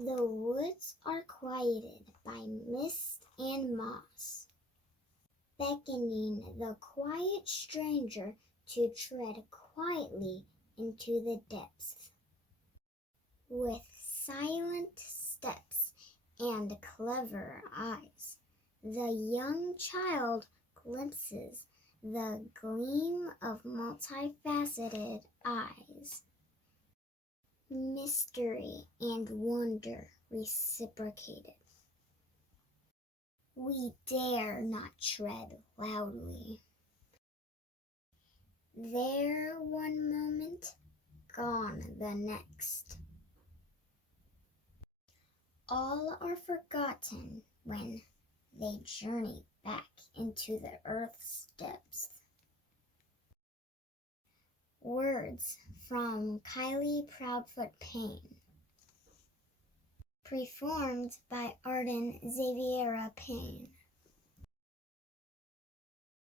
The woods are quieted by mist and moss, beckoning the quiet stranger to tread quietly into the depths. With silent steps and clever eyes, the young child glimpses the gleam of multifaceted eyes. Mystery and wonder reciprocated. We dare not tread loudly. There one moment, gone the next. All are forgotten when they journey back into the earth's depths. Words from Kylie Proudfoot-Payne. Performed by Arden Xaviera Payne.